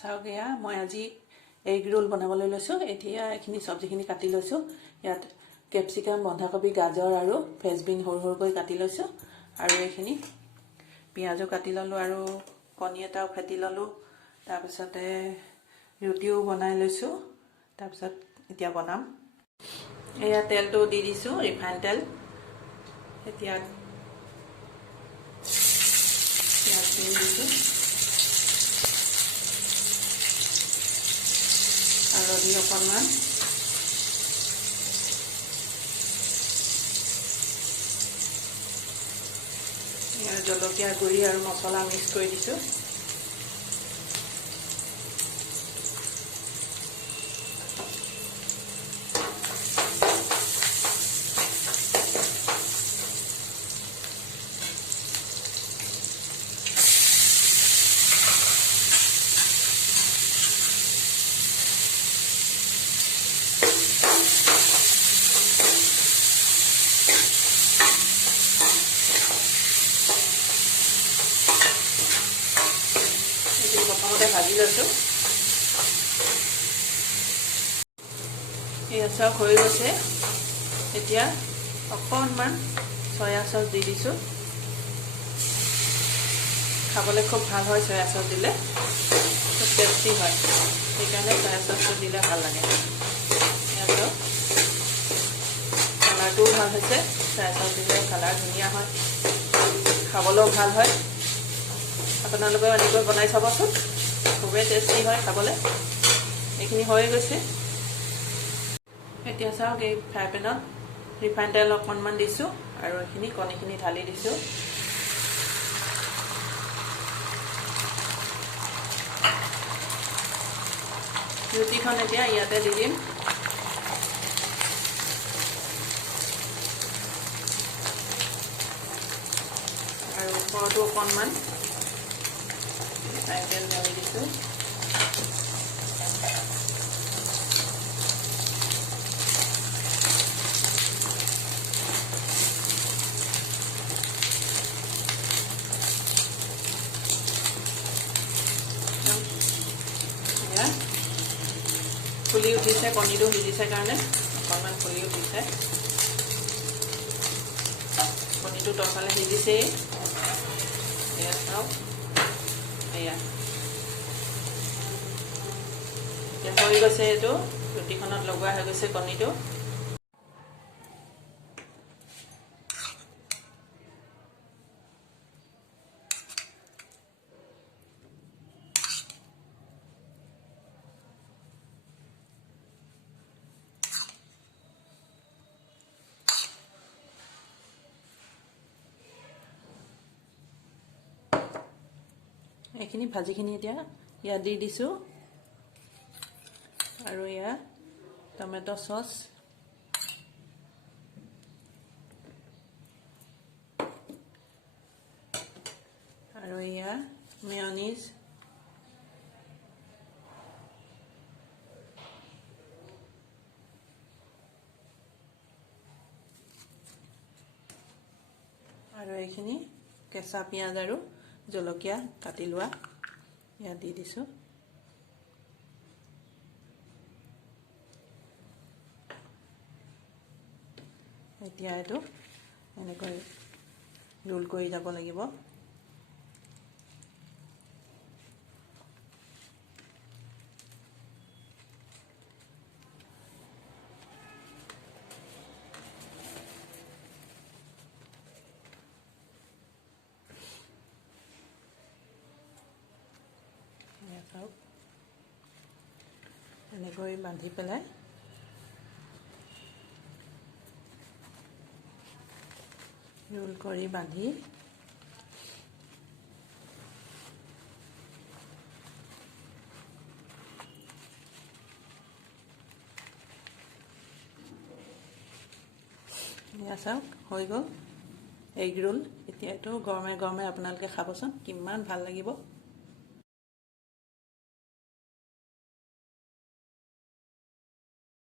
চাওক এয়া মই আজি এগ ৰোল বনাবলৈ লৈছোঁ। এতিয়া এইখিনি চব্জিখিনি কাটি লৈছোঁ। ইয়াত কেপচিকাম, বন্ধাকবি, গাজৰ আৰু ফ্ৰেঞ্চবিন সৰু সৰুকৈ কাটি লৈছোঁ। আৰু এইখিনি পিঁয়াজো কাটি ল'লোঁ আৰু কণী এটাও ফেটি ল'লোঁ। তাৰপিছতে ৰুটিও বনাই লৈছোঁ। তাৰপিছত এতিয়া বনাম। এয়া তেলটো দি দিছোঁ, ৰিফাইন তেল। এতিয়া পিঁয়াজখিনি দিছোঁ, হালধি অকণমান, জলকীয়া গুড়ি আৰু মছলা মিক্স কৰি দিছোঁ। প্ৰথমতে ভাজি লৈছোঁ। এই চাওক হৈ গৈছে। এতিয়া অকণমান চয়া চচ দি দিছোঁ। খাবলৈ খুব ভাল হয় চয়া চচ দিলে, খুব টেষ্টি হয়, সেইকাৰণে চয়া চচটো দিলে ভাল লাগে। চাওক কালাৰটোও ভাল হৈছে, চয়া চচ দিলে কালাৰ ধুনীয়া হয়, খাবলৈও ভাল হয়। আপোনালোকেও এনেকৈ বনাই চাবচোন, খুবেই টেষ্টি হয় খাবলৈ। এইখিনি হৈ গৈছে। এতিয়া চাওক এই ফ্ৰাই পেনত ৰিফাইন তেল অকণমান দিছোঁ আৰু এইখিনি কণীখিনি ঢালি দিছোঁ। ৰুটিখন এতিয়া ইয়াতে দি দিম। আৰু ওপৰতো অকণমান ৰিফাইন তেল ঢালি দিছোঁ। ফুলি উঠিছে, কণীটো সিজিছে কাৰণে অকণমান ফুলি উঠিছে। কণীটো তলফালে সিজিছেই। এয়া চাওক, এয়া এতিয়া হৈ গৈছে। এইটো ৰুটিখনত লগোৱা হৈ গৈছে কণীটো। এইখিনি ভাজিখিনি এতিয়া ইয়াত দি দিছোঁ। আৰু এয়া টমেটো চচ, আৰু এয়া মেয়নিজ, আৰু এইখিনি কেঁচা পিঁয়াজ আৰু জলকীয়া কাটি লোৱা ইয়াত দি দিছোঁ। এতিয়া এইটো এনেকৈ ৰোল কৰি যাব লাগিব। এনেকৈ বান্ধি পেলাই ৰোল কৰি বান্ধি এয়া চাওক হৈ গ'ল এগ ৰোল। এতিয়া এইটো গৰমে গৰমে আপোনালোকে খাবচোন, কিমান ভাল লাগিব।